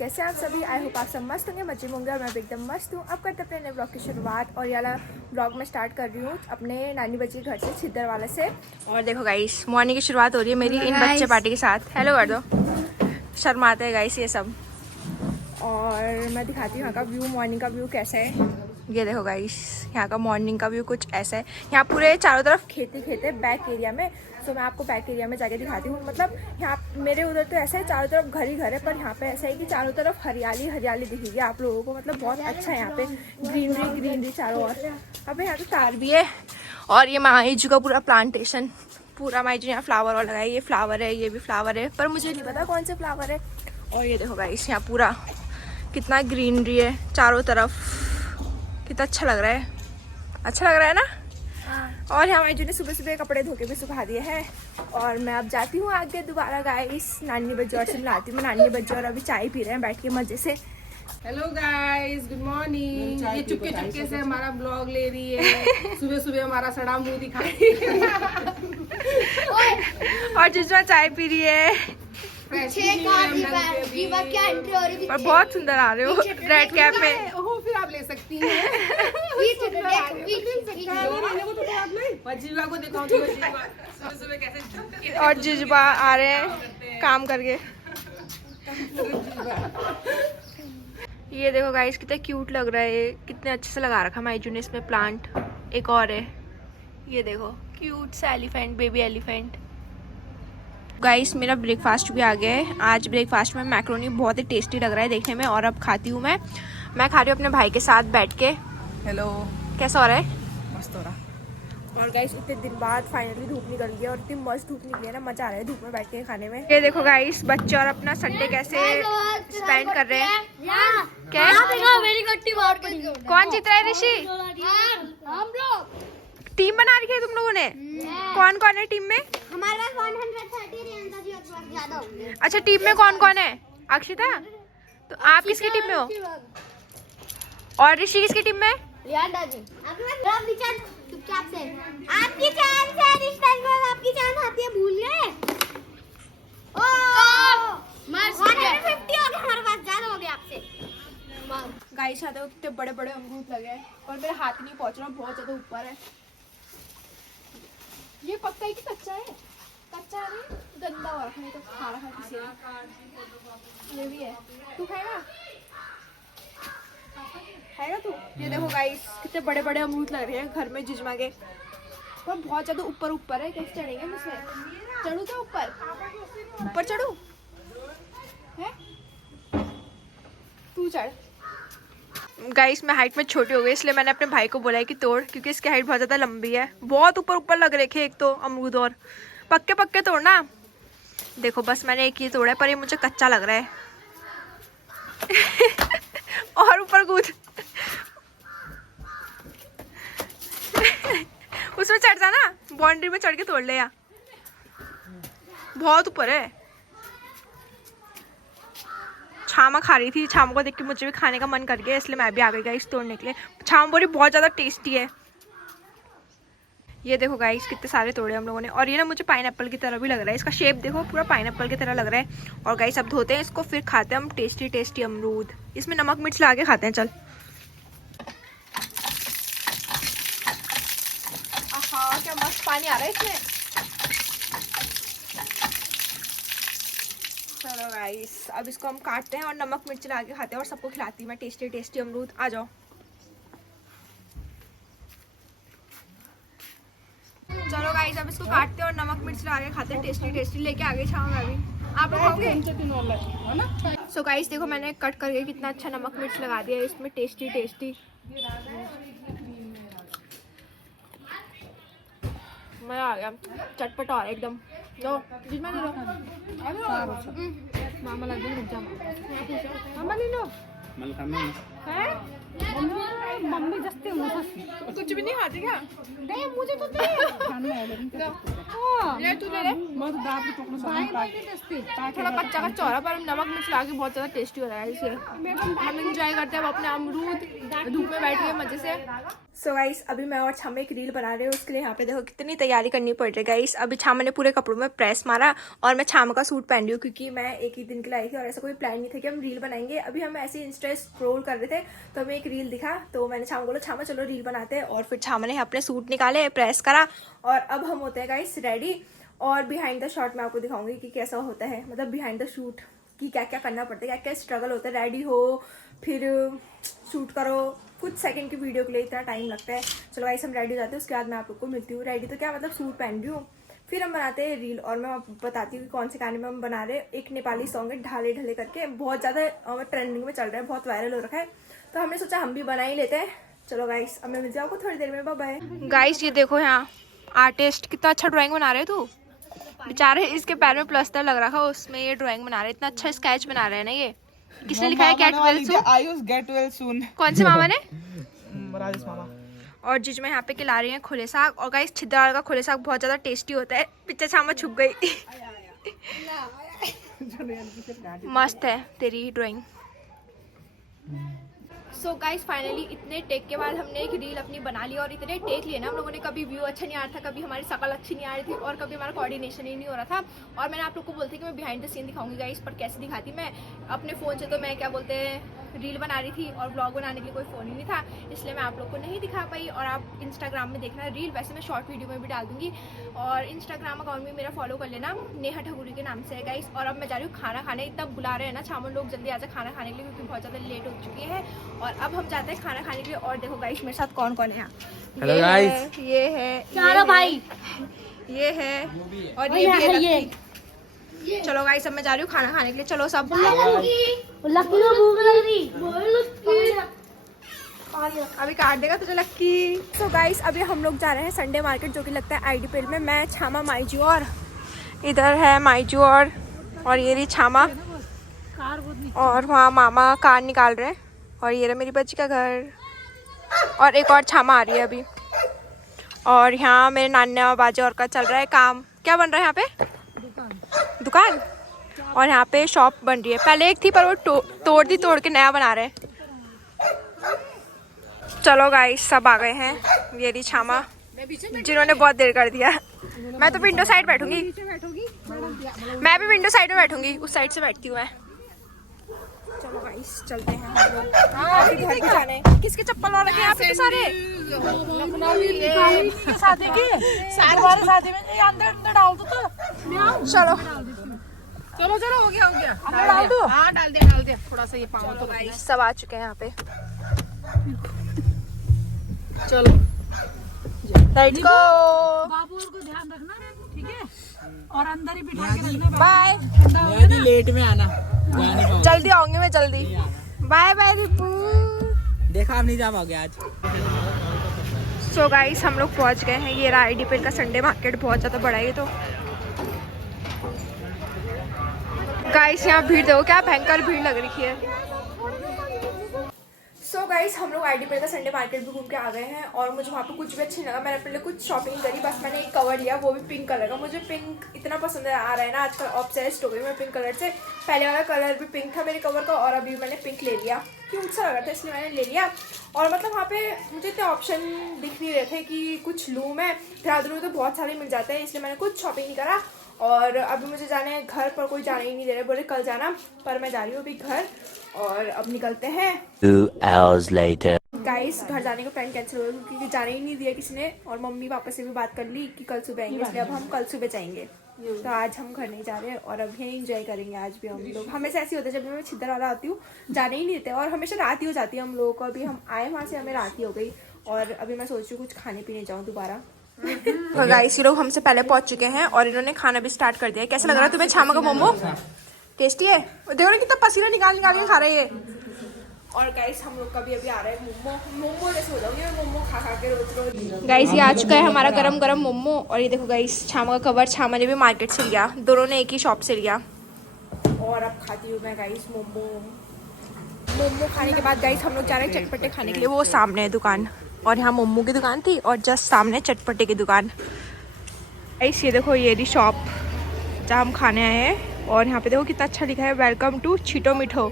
कैसे हैं आप सभी। आई होप आप सब मस्त होंगे, मजे में होंगे और मैं भी एकदम मस्त हूँ। अब करते अपने नए ब्लॉग की शुरुआत और ये वाला ब्लॉग मैं स्टार्ट कर रही हूँ अपने नानी बच्ची घर से, छिद्दर वाले से। और देखो गाइस, मॉर्निंग की शुरुआत हो रही है मेरी इन बच्चे पार्टी के साथ। हेलो कर दो, शर्माते हैं गाइस ये सब। और मैं दिखाती हूँ यहाँ का व्यू, मॉर्निंग का व्यू कैसा है। ये देखो गाइस, यहाँ का मॉर्निंग का व्यू कुछ ऐसा है। यहाँ पूरे चारों तरफ खेती है बैक एरिया में। सो मैं आपको बैक एरिया में जाके दिखाती हूँ। मतलब यहाँ मेरे उधर तो ऐसा है, चारों तरफ घर ही घर है, पर यहाँ पे ऐसा है कि चारों तरफ हरियाली हरियाली दिखेगी आप लोगों को। मतलब बहुत अच्छा है यहाँ पे, ग्रीनरी चारों ओर। अब यहाँ तो तार भी है और ये माईजू का पूरा प्लांटेशन, पूरा माईजू यहाँ फ्लावर और लगाया। ये फ्लावर है, ये भी फ्लावर है, पर मुझे नहीं पता कौन से फ्लावर है। और ये देखो गाइस, यहाँ पूरा कितना ग्रीनरी है चारों तरफ, कितना अच्छा लग रहा है। अच्छा लग रहा है ना। और यहाँ माईजू ने सुबह सुबह कपड़े धो के भी सुखा दिए हैं। और मैं अब जाती हूँ आगे दोबारा गाइस, नानी बज्जू और से मिलाती हूँ। मैं नानी बज्जू और अभी चाय पी रहे हैं बैठ के मजे से। Hello guys, good morning. ये चुपके चुपके से हमारा ब्लॉग ले रही है, सुबह सुबह हमारा सड़ा मुंह दिखाई और जिसमें चाय पी रही है। और बहुत सुंदर आ रहे हो रेड कैप में। फिर आप ले सकती हैं। को दिखाऊं सुबह सुबह कैसे। और जिजबा आ रहे हैं काम करके। ये देखो गाइस, कितना क्यूट लग रहा है, कितने अच्छे से लगा रखा माईजू ने इसमें प्लांट। एक और है, ये देखो क्यूट सा एलिफेंट, बेबी एलिफेंट। गाइस मेरा ब्रेकफास्ट भी आ गया है। आज ब्रेकफास्ट में मैक्रोनी बहुत ही टेस्टी लग रहा है देखने में। और अब खाती हूँ मैं खा रही हूँ अपने भाई के साथ बैठ के। हेलो, कैसा हो रहा है? मस्त हो रहा। और गाइस इतने दिन बाद फाइनली धूप निकल गई है और इतनी मस्त धूप निकली है ना, मजा आ रहा है धूप में बैठ के खाने में। ये देखो गाइस, बच्चे और अपना संडे कैसे स्पेंड कर रहे हैं। क्या कौन जीत रहा है? ऋषि, टीम बना रखी है तुम लोगों ने? कौन कौन है टीम में? हमारे पास 130 ज्यादा होंगे। अच्छा, टीम में कौन कौन है? अक्षिता, तो आप किसकी टीम में हो? और ऋषि किसकी टीम में? लियांडा जी। आपकी चांद चुपचाप से, आपकी चांद से रिश्ता को आपकी चांद आती है, भूल गए? ओह मस्त 150 हो गया हमारे पास, ज्यादा हो गया आपसे। गाइस आते हो कितने बड़े बड़े अमरूद लगे हैं और मेरे हाथ नहीं पहुंच रहा, बहुत ज्यादा ऊपर है। ये पक्का है कि कच्चा है? कच्चा है, गंदा हो रखा है तो खा रखा किसी ने। ये भी है, तू खाएगा? खाएगा तू? ये देखो गाइस, कितने बड़े बड़े अमरूद लग रहे हैं घर में जिजमा के, पर बहुत ज्यादा ऊपर ऊपर है। कैसे चढ़ेंगे हम इसमें? चढ़ू क्या ऊपर? ऊपर चढ़ू है? तू चढ़। गाइस मैं हाइट में छोटी हो गई, इसलिए मैंने अपने भाई को बोला है कि तोड़, क्योंकि इसकी हाइट बहुत ज़्यादा लंबी है। बहुत ऊपर ऊपर लग रखे हैं एक तो अमरूद, और पक्के पक्के तोड़ना। देखो बस मैंने एक ही तोड़ा है, पर ये मुझे कच्चा लग रहा है। और ऊपर कूद। उसमें चढ़ जाना, बाउंड्री में चढ़ के तोड़ ले। या बहुत ऊपर है। छामा खा रही थी, छामा को देख के मुझे भी खाने का मन कर गया, इसलिए मैं भी आ गई गाइस तोड़ने के लिए। छामा बोली बहुत ज़्यादा टेस्टी है। ये देखो गाइस, कितने सारे तोड़े हम लोगों ने। और ये ना मुझे पाइनएप्पल की तरह भी लग रहा है, इसका शेप देखो पूरा पाइनएप्पल की तरह लग रहा है। और गाइस अब धोते हैं इसको, फिर खाते हैं हम टेस्टी टेस्टी अमरूद। इसमें नमक मिर्च लगा के खाते हैं। चल, हाँ क्या मस्त पानी आ रहा है इसमें। चलो गाइस, अब इसको हम काटते हैं और नमक मिर्च लगा के खाते हैं और सबको खिलाती हूँ मैं टेस्टी टेस्टी अमरूद। आ जाओ। चलो गाइस, अब इसको काटते हैं और नमक मिर्च लगा के खाते हैं टेस्टी टेस्टी। लेके आ गई छाव मैं भी, आप लोग खाओगे? सो गाइस देखो, मैंने कट करके कितना अच्छा नमक मिर्च लगा दिया है इसमें, टेस्टी टेस्टी। मजा आ गया, चटपटा और एकदम। लो जितना ले लो। मामा लग गया, रुक जा मामा ले लो। है मम्मी असते मुझे कुछ भी नहीं खाते क्या? नहीं मुझे तो ये तू ले ले। मत दाब के पकड़ो सब थोड़ा कच्चा कच्चा हो रहा है पर नमक मिर्च ला के बहुत ज़्यादा टेस्टी हो रहा है इसलिए हम इंजॉय करते हैं अपने अमरूद धूप में बैठ के मजे से। सो गाइस अभी मैं और छामा एक रील बना रहे हैं उसके लिए यहाँ पे देखो कितनी तैयारी करनी पड़ रही है गाइस। अभी छामा ने पूरे कपड़ों में प्रेस मारा और मैं छामा का सूट पहन रही हूँ क्योंकि मैं एक ही दिन के लिए आई थी और ऐसा कोई प्लान नहीं था कि हम रील बनाएंगे। अभी हम ऐसे इंस्टा स्क्रॉल कर रहे थे तो हमें एक रील दिखा तो मैंने छामा बोला छामा चलो रील बनाते हैं और फिर छामा ने अपने सूट निकाले प्रेस करा और अब हम होते हैं गाइस रेडी। और बिहाइंड द शॉट मैं आपको दिखाऊंगी कि कैसा होता है मतलब बिहाइंड द शूट कि क्या क्या करना पड़ता है क्या क्या स्ट्रगल होता है रेडी हो फिर शूट करो कुछ सेकंड की वीडियो के लिए इतना टाइम लगता है। चलो गाइस हम रेडी हो जाते हैं उसके बाद मैं आप लोग को मिलती हूँ। रेडी तो क्या मतलब सूट पहन रही हूँ फिर हम बनाते हैं रील और मैं आपको बताती हूँ कि कौन से गाने में हम बना रहे हैं। एक नेपाली सॉन्ग है ढाले ढले करके बहुत ज़्यादा ट्रेंडिंग में चल रहा है बहुत वायरल हो रखा है तो हमने सोचा हम भी बना ही लेते हैं। चलो गाइस अब मैं मिल जाऊँ थोड़ी देर में। Bye bye guys. ये देखो यहाँ आर्टिस्ट कितना अच्छा ड्राइंग बना रहे तू बेचारे इसके पैर में प्लास्टर लग रखा है उसमें ये ड्राइंग बना रहे हैं इतना अच्छा स्केच बना रहे हैं ना। ये किसने लिखा है get well soon? Ayush get well soon. कौन से मामा ने? राजेश मामा। और जिज में यहाँ पे खिला रही हैं खुले साग और गाइस छिद्दाल का खुले साग बहुत ज्यादा टेस्टी होता है। पीछे छामा छुप गई मस्त है तेरी ड्राइंग। सो गाइस फाइनली इतने टेक के बाद हमने एक रील अपनी बना ली और इतने टेक लिए ना हम लोगों ने कभी व्यू अच्छा नहीं आ रहा था कभी हमारी शक्ल अच्छी नहीं आ रही थी और कभी हमारा कोऑर्डिनेशन ही नहीं हो रहा था। और मैंने आप लोग को बोलती कि मैं बिहाइंड द सीन दिखाऊंगी गाइस पर कैसे दिखाती मैं अपने फ़ोन से तो मैं क्या बोलते हैं रील बना रही थी और ब्लॉग बनाने के लिए कोई फ़ोन ही नहीं था इसलिए मैं आप लोग को नहीं दिखा पाई। और आप इंस्टाग्राम में देखना रील वैसे मैं शॉर्ट वीडियो में भी डाल दूंगी और इंस्टाग्राम अकाउंट में मेरा फॉलो कर लेना नेहा ठगुरी के नाम से है गाइस। और अब मैं जा रही हूँ खाना खाने इतना बुला रहे हैं ना छामन लोग जल्दी आ जाए खाना खाने के लिए क्योंकि बहुत ज़्यादा लेट हो चुकी है और अब हम जाते हैं खाना खाने के लिए। और देखो गाइस मेरे साथ कौन कौन है यहाँ। Hello guys. ये है चारों भाई ये है और ये भी है लक्की। चलो गाइस अब मैं जा रही हूँ खाना खाने के लिए। चलो सब लक्की को भूख लग रही अभी काट देगा तुझे लक्की। सो गाइस अभी हम लोग जा रहे हैं संडे मार्केट जो कि लगता है आईडीपीएल में। मैं छामा माईजू और इधर है माईजू और ये रही छामा और वहाँ मामा कार निकाल रहे हैं और ये रहा मेरी बच्ची का घर और एक और छामा आ रही है अभी। और यहाँ मेरे नाना बाजे और का चल रहा है काम। क्या बन रहा है यहाँ पे? दुकान। और यहाँ पे शॉप बन रही है पहले एक थी पर वो तोड़ के नया बना रहे हैं। चलो गाइस सब आ गए हैं। ये रही छामा जिन्होंने बहुत देर कर दिया। मैं तो विंडो साइड बैठूंगी। मैं भी विंडो साइड में बैठूंगी उस साइड से बैठती हूँ मैं। चलो गाइस चलते हैं हम लोग। घर भी जाना है। किसके चप्पल और रखे यहाँ पे सारे सारे साथी में अंदर डाल दो तो चलो चलो हो गया अंदर डाल दो। हाँ डाल दिया थोड़ा सा ये पाँव तो गाइस सब आ चुके हैं यहाँ पे। चलो लेट्स गो। बाबू को ध्यान रखना ठीक है और अंदर ही बिठा के रखना। बाय लेट में आना जाने पाओगे। जल्दी आऊंगी मैं जल्दी। Bye bye Deepu. देखा आप नहीं जा पाओगे आज। सो गाइस हम लोग पहुंच गए हैं। ये रहा आईडीपीएल का संडे मार्केट बहुत ज़्यादा बड़ा है ये तो। गाइस यहाँ भीड़ देखो क्या भयंकर भीड़ लग रही है। सो गाइस हम लोग आईडीपीएल का संडे मार्केट भी घूम के आ गए हैं और मुझे वहाँ पे कुछ भी अच्छा नहीं लगा। मैंने अपने लिए कुछ शॉपिंग करी बस मैंने एक कवर लिया वो भी पिंक कलर का। मुझे पिंक इतना पसंद आ रहा है ना आजकल ऑब्सेस्ड हो गई मैं पिंक कलर से। पहले वाला कलर भी पिंक था मेरे कवर का और अभी मैंने पिंक ले लिया क्यूट सा लग रहा था इसलिए मैंने ले लिया। और मतलब वहाँ पे मुझे इतने ऑप्शन दिख नहीं रहे थे कि कुछ लूँ मैं। देहरादून में तो बहुत सारे मिल जाते हैं इसलिए मैंने कुछ शॉपिंग नहीं करा। और अभी मुझे जाना है घर पर कोई जाने ही नहीं दे रहे बोले कल जाना पर मैं जा रही हूँ अभी घर और अब निकलते हैं। 2 hours later. गाइस घर जाने का प्लान कैंसिल हो गया क्योंकि जाने ही नहीं दिया किसी ने और मम्मी पापा से भी बात कर ली कि कल सुबह आएंगे इसलिए अब हम कल सुबह जाएंगे। तो आज हम घर नहीं जा रहे और अब यहीं एंजॉय करेंगे आज भी हम लोग। हमेशा ऐसे होता है जब भी मैं छिद्दर वाला आती हूँ जाने ही नहीं देते और हमेशा रात ही हो जाती है हम लोगों को। अभी हम आए वहाँ से हमें रात ही हो गई और अभी मैं सोच रही हूँ कुछ खाने पीने जाऊँ दोबारा। तो गाइस ये लोग हमसे पहले पहुंच चुके हैं और इन्होंने खाना भी स्टार्ट कर दिया है। कैसा लग रहा है तुम्हें छामा का मोमो? टेस्टी है। देखो ना कितना पसीना निकाल के खा रहे हैं। और गाइस हम लोग का भी अभी आ रहा है मोमो जैसे हो जाऊंगी मैं मोमो खा के रोज। गाइस ये आ चुका है हमारा गरम मोमो और ये देखो गाइस छामा का कवर छामा ने भी मार्केट से लिया। दोनों ने एक ही शॉप से लिया और अब खाती हूँ मैं गाइस मोमो। मोमो खाने के बाद गाइस हम लोग जा रहे हैं चटपटे खाने के लिए। वो सामने है दुकान, और यहाँ मोमो की दुकान थी और जस्ट सामने चटपटे की दुकान। गाइस ये देखो, ये रही शॉप जहाँ हम खाने आए हैं, और यहाँ पे देखो कितना अच्छा लिखा है, वेलकम टू छिटो मिठो।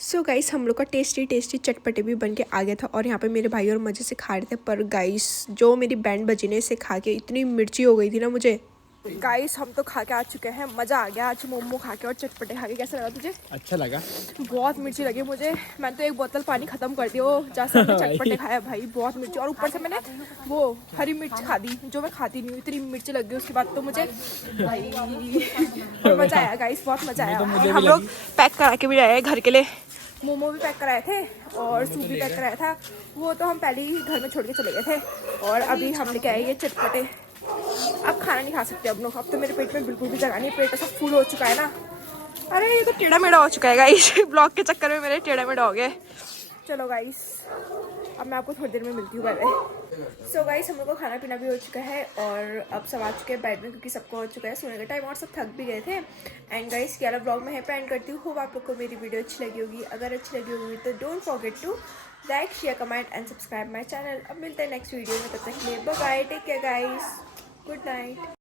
सो गाइस हम लोग का टेस्टी चटपटे भी बन के आ गया था, और यहाँ पे मेरे भाई और मज़े से खा रहे थे। पर गाइस जो मेरी बैंड बजी ने इसे खा के इतनी मिर्ची हो गई थी ना मुझे। गाइस हम तो खा के आ चुके हैं, मज़ा आ गया आज मोमो खा के और चटपटे खा के। कैसा लगा तुझे? अच्छा लगा। बहुत मिर्ची लगी मुझे, मैंने तो एक बोतल पानी ख़त्म कर दिया वो जैसे हमने चटपटे खाया भाई। बहुत मिर्ची, और ऊपर से मैंने वो हरी मिर्च खा दी जो मैं खाती नहीं हूँ, इतनी मिर्ची लग गई उसके बाद तो मुझे भाई। मज़ा आया गाइस, बहुत मज़ा आया। हम लोग पैक करा के भी आए घर के लिए, मोमो भी पैक कराए थे और सूप भी पैक कराया था। वो तो हम पहले ही घर में छोड़ के चले गए थे, और अभी हम लेके आए ये चटपटे। अब खाना नहीं खा सकते अब लोग, अब तो मेरे पेट में बिल्कुल भी जगह नहीं, पेट सब फुल हो चुका है ना। अरे ये तो टेढ़ा मेढ़ा हो चुका है गाइस, ब्लॉग के चक्कर में मेरे टेढ़ा मेढ़ा हो गए। चलो गाइस अब मैं आपको थोड़ी देर में मिलती हूँ, बाय बाय। सो गाइस हम लोग को खाना पीना भी हो चुका है, और अब सब आ चुके हैं बेड में क्योंकि सबको हो चुका है सोने का टाइम, और सब थक भी गए थे। एंड गाइस क्या ब्लॉग में है एंड करती हूँ। होप आप लोग को मेरी वीडियो अच्छी लगी होगी। अगर अच्छी लगी होगी तो don't forget to like, share, comment and subscribe my channel. अब मिलते हैं नेक्स्ट वीडियो में, तब तक के लिए bye bye, take care guys, good night.